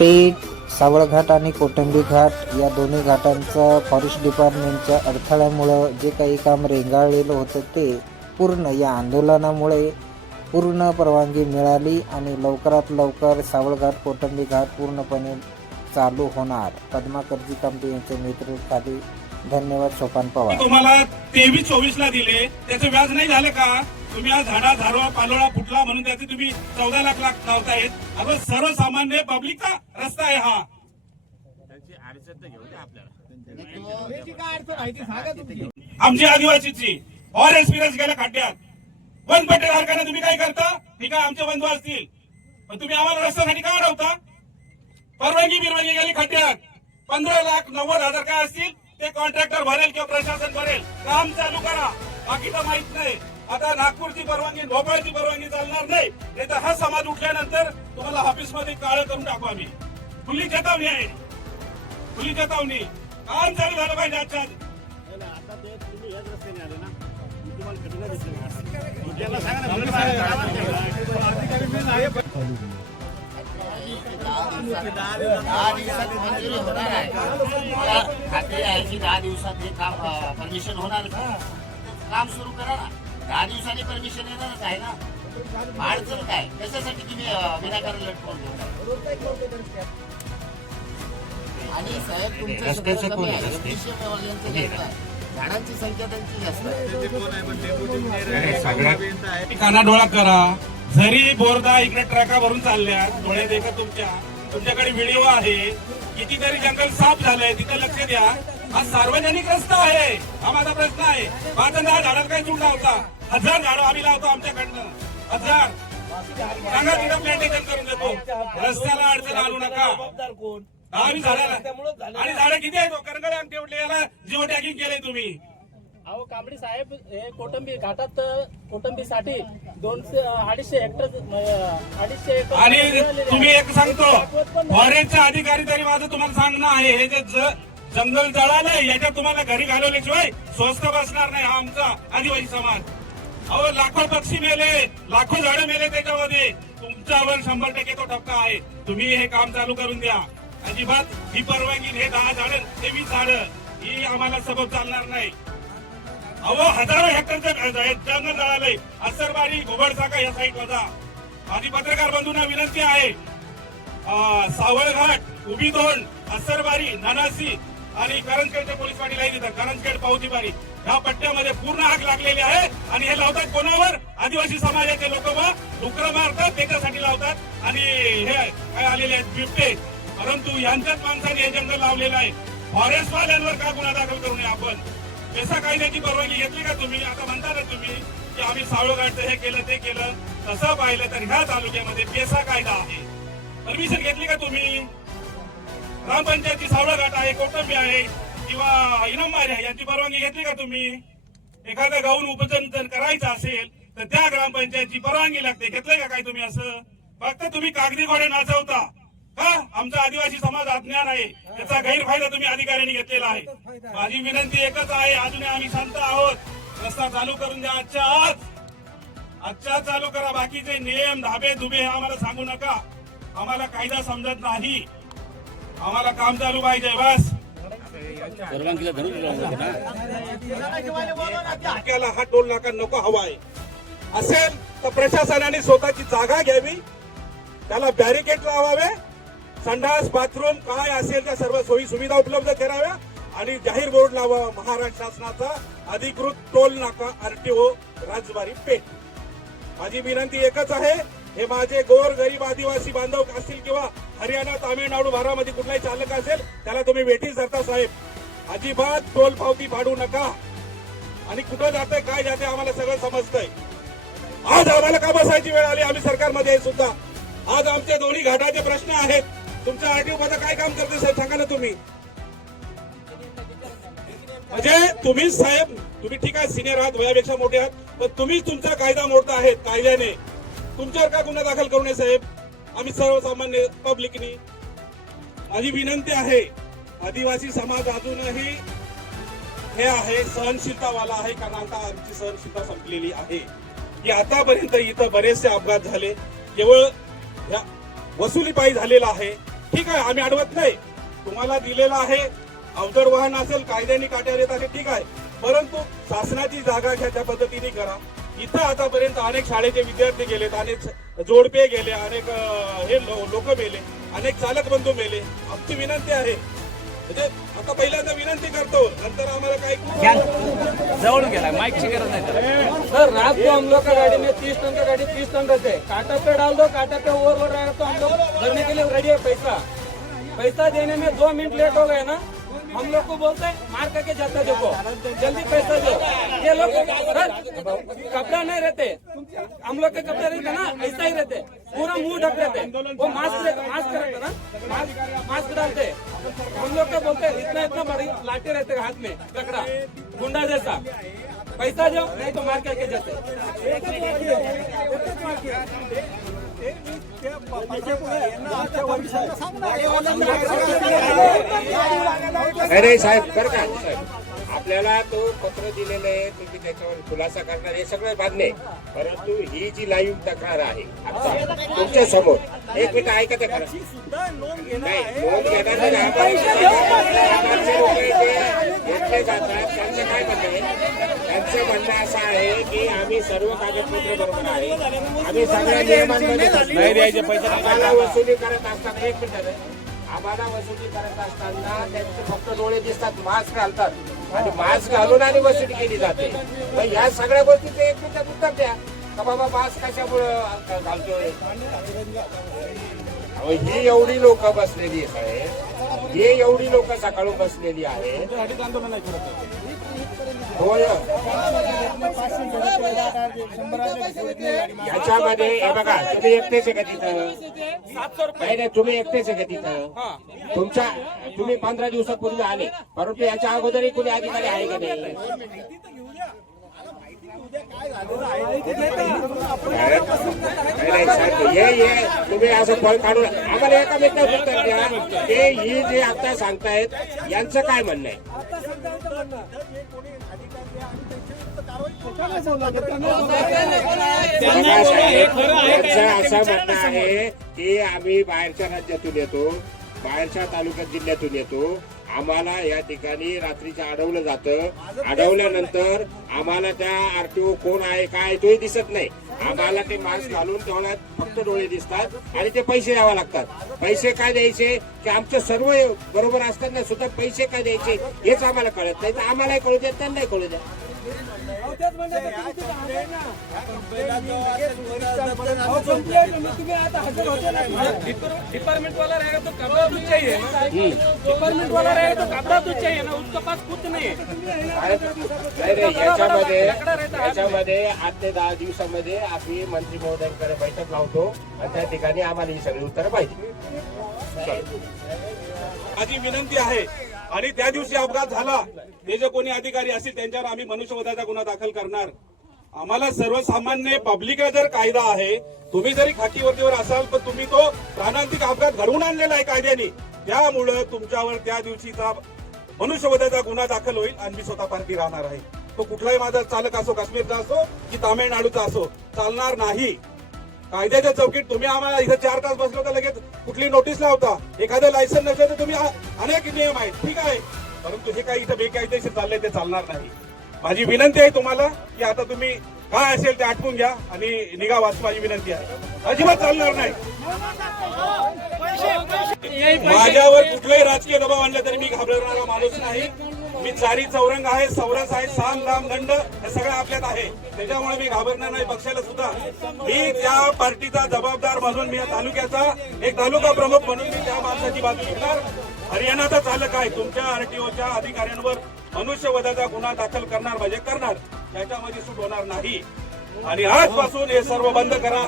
पेठ, सावळघाट आणि कोटंबी घाट या दोन्ही घाटांचं फॉरेस्ट डिपार्टमेंटच्या अडथळ्यामुळं जे काही काम रेंगाळलेलं होतं ते पूर्ण या आंदोलनामुळे पूर्ण परवानगी मिळाली आणि लवकरात लवकर सावळघाट कोटंबी घाट पूर्णपणे चालू होणार. पद्मा कर्जी कामटे यांच्या नेतृत्वाखाली. धन्यवाद. सोपान पवार. तुम्हाला 23-24 ला दिले, त्याचं व्याज नाही झालं का? तुम्ही आज झाडा झारवा पालोळा फुटला म्हणून त्याचे तुम्ही 14 लाख लावतायत. आता सर्वसामान्य पब्लिकचा रस्ता आहे हा. आमची आदिवासीची और एक्सपिरियन्स गेल्या खड्ड्यात वन पट्टे धारकांना तुम्ही काय करता? ठीक आहे, आमचे बंधू असतील, पण तुम्ही आम्हाला रस्त्यासाठी का अडवता? परवानगी गेली खड्ड्यात. 15,90,000 काय असतील ते कॉन्ट्रॅक्टर भरेल किंवा प्रशासन भरेल. काम चालू करा, बाकी तर माहित नाही. आता नागपूरची परवानगी, भोपाळची परवानगी चालणार नाही. तर हा समाज उठल्यानंतर तुम्हाला ऑफिसमध्ये काळं करून टाकू आम्ही. खुली चेतावणी आहे, खुली चेतावणी. काम चालू झालं पाहिजे आजच्या आज. आता ते तुम्ही याच रस्त्याने आले ना, तुम्हाला कधी नाही दिसलं. खात्री आहे की 10 दिवसात हे काम परमिशन होणार का? काम सुरू करा ना. 10 दिवसांनी परमिशन येणारच आहे ना. अडचण काय? कशासाठी तुम्ही विनाकारण लटकवून ठेवता? आणि साहेब तुमच्या झाडांची संख्या त्यांची जास्त आहे. कानाडोळा करा. जरी बोरदा इकडे ट्रॅका भरून चालल्या, डोळे देखत तुमच्याकडे व्हिडिओ आहे. कितीतरी जंगल साफ झालंय, तिथे लक्ष द्या. हा सार्वजनिक रस्ता आहे. हा माझा प्रश्न आहे. 5,000 झाडाला काही चूक लावता? 1000 झाडं आम्ही लावतो आमच्याकडनं. 1000 सांगा, तिथं प्लॅन्टेशन करून देतो. रस्त्याला अडचण आणू नका. आम्ही झाडाला आणि झाडं किती आहेत? करंगळे अंगठे उठले, याला जिओ टॅगिंग केलंय तुम्ही. अहो कांबळे साहेब, हे कोटंबी घाटात कोटंबीसाठी 200-250 हेक्टर 250 एकर. आणि तुम्ही एक सांगतो, फॉरेस्टचे अधिकारी तरी माझं तुम्हाला सांगणं आहे, हे जे जंगल जळालंय याच्यात तुम्हाला घरी घालवल्याशिवाय स्वस्त बसणार नाही हा आमचा आदिवासी समाज. अहो लाखो पक्षी मेले, लाखो झाडं मेले त्याच्यामध्ये. तुमच्यावर 100% तो ठपका आहे. तुम्ही हे काम चालू करून द्या. अजिबात ही परवानगी, हे 10 झाडं, 23 झाडं, ही आम्हाला सबब चालणार नाही. अहो हजारो हेक्टरचं जंगल जळालंय. असरबारी, घोबडसाका या साईड वजा. माझी पत्रकार बंधूंना विनंती आहे, सावळघाट, उभीतोंड, असरबारी, नानासी आणि करंजखेडच्या पोलीस पाटील आहे तिथं, करंजखेड, पावतीबारी या पट्ट्यामध्ये पूर्ण आग लागलेली आहे. आणि हे लावतात कोणावर? आदिवासी समाजाचे लोक डुकरं मारतात त्याच्यासाठी लावतात. आणि हे काय आलेले आहेत बिबटे. परंतु यांच्याच माणसाने हे जंगल लावलेलं आहे. फॉरेस्टवाल्यांवर का गुन्हा दाखल करू नये आपण? पेसा कायद्याची परवानगी घेतली का तुम्ही? आता म्हणता ना तुम्ही की आम्ही सावळघाटचं हे केलं ते केलं. तसं पाहिलं तर ह्या तालुक्यामध्ये पेसा कायदा आहे. परमिशन घेतली का तुम्ही? ग्रामपंचायतची सावळघाट आहे, कोटंबी आहे किंवा इनामवारी आहे, यांची परवानगी घेतली का तुम्ही? एखादं गाऊन उपजन करायचं असेल तर त्या ग्रामपंचायतची परवानगी लागते. घेतलंय का काय तुम्ही? असं फक्त तुम्ही कागदी घोडे नाचवता का? आमचा आदिवासी समाज अज्ञान आहे, त्याचा गैरफायदा तुम्ही अधिकाऱ्यांनी घेतलेला आहे. माझी विनंती एकच आहे, अजूनही आम्ही शांत आहोत. रस्ता चालू करून द्या आजच्या चालू करा. बाकीचे नियम धाबे धुबे हे आम्हाला सांगू नका. आम्हाला कायदा समजत नाही. आम्हाला काम चालू पाहिजे बस. हा टोल नाका नको हवा आहे असेल तर प्रशासनाने स्वतःची जागा घ्यावी, त्याला बॅरिकेड लावावे, संडास बाथरूम काय असेल त्या सर्व सोयी सुविधा उपलब्ध कराव्या आणि जाहीर बोर्ड लावा महाराष्ट्र शासनाचा अधिकृत टोल नाका आरटीओ राजबारी पेठ. माझी विनंती एकच आहे, हे माझे गोर गरीब आदिवासी बांधव असतील किंवा हरियाणा, तामिळनाडू भारामध्ये कुठलाही चालक असेल त्याला तुम्ही वेठीस धरता साहेब. अजिबात टोल पावती फाडू नका. आणि कुठं जाते काय जाते आम्हाला सगळं समजतंय. आज आम्हाला का बसायची वेळ आली? आम्ही सरकारमध्ये आहे सुद्धा. आज आमचे दोन्ही घाटाचे प्रश्न आहेत. तुमच्या आरटीओ मध्ये काय काम करते साहेब सांगा ना तुम्ही. म्हणजे तुम्ही साहेब, तुम्ही ठीक आहे सिनियर आहात, वयापेक्षा मोठे आहात, पण तुम्ही तुमचा कायदा मोडता आहेत कायद्याने. तुमच्यावर का गुन्हा दाखल करू नये साहेब? आम्ही सर्वसामान्य पब्लिकनी. माझी विनंती आहे, आदिवासी समाज अजूनही हे आहे सहनशीलतावाला आहे, कारण आता आमची सहनशीलता संपलेली आहे. की आतापर्यंत इथं बरेचसे अपघात झाले, केवळ वसुलीपायी झालेला आहे. ठीक आहे, आम्ही अडवत नाही. तुम्हाला दिलेला आहे, अवजड वाहन असेल, कायद्याने काट्यावर येत आहे, ठीक आहे. परंतु शासनाची जागा घ्या, त्या पद्धतीने करा. इथं आतापर्यंत अनेक शाळेचे विद्यार्थी गेलेत, अनेक जोडपे गेले, अनेक हे लोक मेले, अनेक चालक बंधू मेले. आमची विनंती आहे, म्हणजे आता पहिल्यांदा विनंती करतो, नंतर आम्हाला काही जवळ गेला, माइक की गरज नहीं सर। रात को हम लोग का गाड़ी में 30 टन का गाड़ी 30 टन रहते हैं, कांटा पे डाल दो, कांटा पे ओवर रहेगा तो हम लोग भरने के लिए रेडी है। पैसा देने में 2 मिनट लेट हो गए ना, हम लोग को बोलते हैं मार करके जाता देखो, जल्दी पैसा दो। ये लोग सर कपड़ा नहीं रहते, हम लोग के कपड़े रहते ना, ऐसा ही रहते, पूरा मुंह ढक रहते, वो मास्क रहते ना, मास्क डालते। हम लोग को बोलते इतना इतना बड़ी लाठी रहते हाथ में, ककड़ा गुंडा जैसा, पैसा दो नहीं तो मार करके जाते। अरे साहेब बरं का साहेब, आपल्याला तो पत्र दिलेलं आहे, तुम्ही त्याच्यावर खुलासा करणार, हे सगळं मान्य आहे. परंतु ही जी लाईव्ह तक्रार आहे आता तुमच्या समोर, एक मिनिट ऐका ते खरं नाही, नोंद घेणार नाही. आमचे लोक घेतले जातात, त्यांचं काय म्हणणं आहे? त्यांचं म्हणणं असं आहे की आम्ही सर्व कागदपत्र बरोबर आहे, आम्ही सगळ्या नियमांमध्ये नाही द्यायचे पैसे, आम्हाला वसुली करत असताना, एक मिनिट, आम्हाला वसुली करत असताना त्यांचे फक्त डोळे दिसतात, मास्क घालतात आणि मास्क घालून आणि वसुली केली जाते. मग या सगळ्या गोष्टीचे एक मिनिटात उत्तर द्या का बाबा मास्क कशामुळे घालतोय. ही एवढी लोक बसलेली आहे, हे एवढी लोक सकाळून बसलेली आहे. होय, याच्यामध्ये हे बघा, तुम्ही एकटेच आहे का तिथं? नाही, तुम्ही एकटेच आहे का तिथं? तुम्ही 15 दिवसापूर्वी आले, परंतु याच्या अगोदरही कुणी अधिकारी आहे का नाही? हे तुम्ही असं फळ काढून आम्हाला एका मिनिटात उत्तर द्या. ते ही जे आता सांगतायत यांचं काय म्हणणं आहे? असं म्हणणं आहे की आम्ही बाहेरच्या राज्यातून येतो, बाहेरच्या तालुक्यात जिल्ह्यातून येतो, आम्हाला या ठिकाणी रात्रीचं अडवलं जातं, अडवल्यानंतर आम्हाला त्या आरटीओ कोण आहे काय तोही दिसत नाही, आम्हाला ते मास्क घालून तेवढ्यात फक्त डोळे दिसतात आणि ते पैसे द्यावे लागतात. पैसे काय द्यायचे की आमचं सर्व बरोबर असताना सुद्धा पैसे काय द्यायचे हेच आम्हाला कळत नाही. तर आम्हालाही कळू द्या, त्यांनाही कळू द्या. डिपार्टमेंट वाला रहेगा तो कपड़ा तो चाहिए ना, डिपार्टमेंट वाला रहेगा तो कपड़ा तो चाहिए ना, उसके पास कुछ नहीं है. याच्यामध्ये 8 ते 10 दिवसामध्ये आम्ही मंत्री महोदयांकडे बैठक लावतो आणि त्या ठिकाणी आम्हाला ही सगळी उत्तरं पाहिजे. माझी विनंती आहे, आणि त्या दिवशी अपघात झाला, ते जे कोणी अधिकारी असतील त्यांच्यावर आम्ही मनुष्यवधाचा गुन्हा दाखल करणार. आम्हाला सर्वसामान्य पब्लिकला जर कायदा आहे, तुम्ही जरी खाकीवर्दीवर असाल पण तुम्ही तो प्राणांतिक अपघात घडवून आणलेला आहे कायद्याने, त्यामुळं तुमच्यावर त्या दिवशीचा मनुष्यवधाचा गुन्हा दाखल होईल आणि मी स्वतः पार्टी राहणार आहे. तो कुठलाही माझा चालक असो, काश्मीरचा असो की तामिळनाडूचा असो, चालणार नाही. कायद्याच्या चौकीत तुम्ही आम्हाला इथं 4 तास बसलो तर लगेच कुठली नोटीस लावता, एखादं लायसन नसेल तर तुम्ही अनेक नियम आहेत, ठीक आहे, परंतु हे काही इथं बेकायदेशीर चाललंय ते चालणार नाही. माझी विनंती आहे तुम्हाला की आता तुम्ही काय असेल ते आटपून घ्या आणि निघा वाचू, माझी विनंती आहे. अजिबात चालणार नाही. माझ्यावर कुठलाही राजकीय दबाव आणला तरी मी घाबरणारा माणूस नाही. मी चारी चौरंग आहे, सौरस आहे, साम दाम दंड हे सगळं आपल्यात आहे, त्याच्यामुळे मी घाबरणार नाही. पक्षाला सुद्धा मी त्या पार्टीचा जबाबदार म्हणून, मी या तालुक्याचा एक तालुका प्रमुख म्हणून मी त्या माणसाची बाजू घेणार. हरियाणाचा चालक आहे, तुमच्या आरटीओच्या अधिकाऱ्यांवर मनुष्यवधाचा गुन्हा दाखल करणार म्हणजे करणार, त्याच्यामध्ये सूट होणार नाही. आणि आजपासून हे सर्व बंद करा.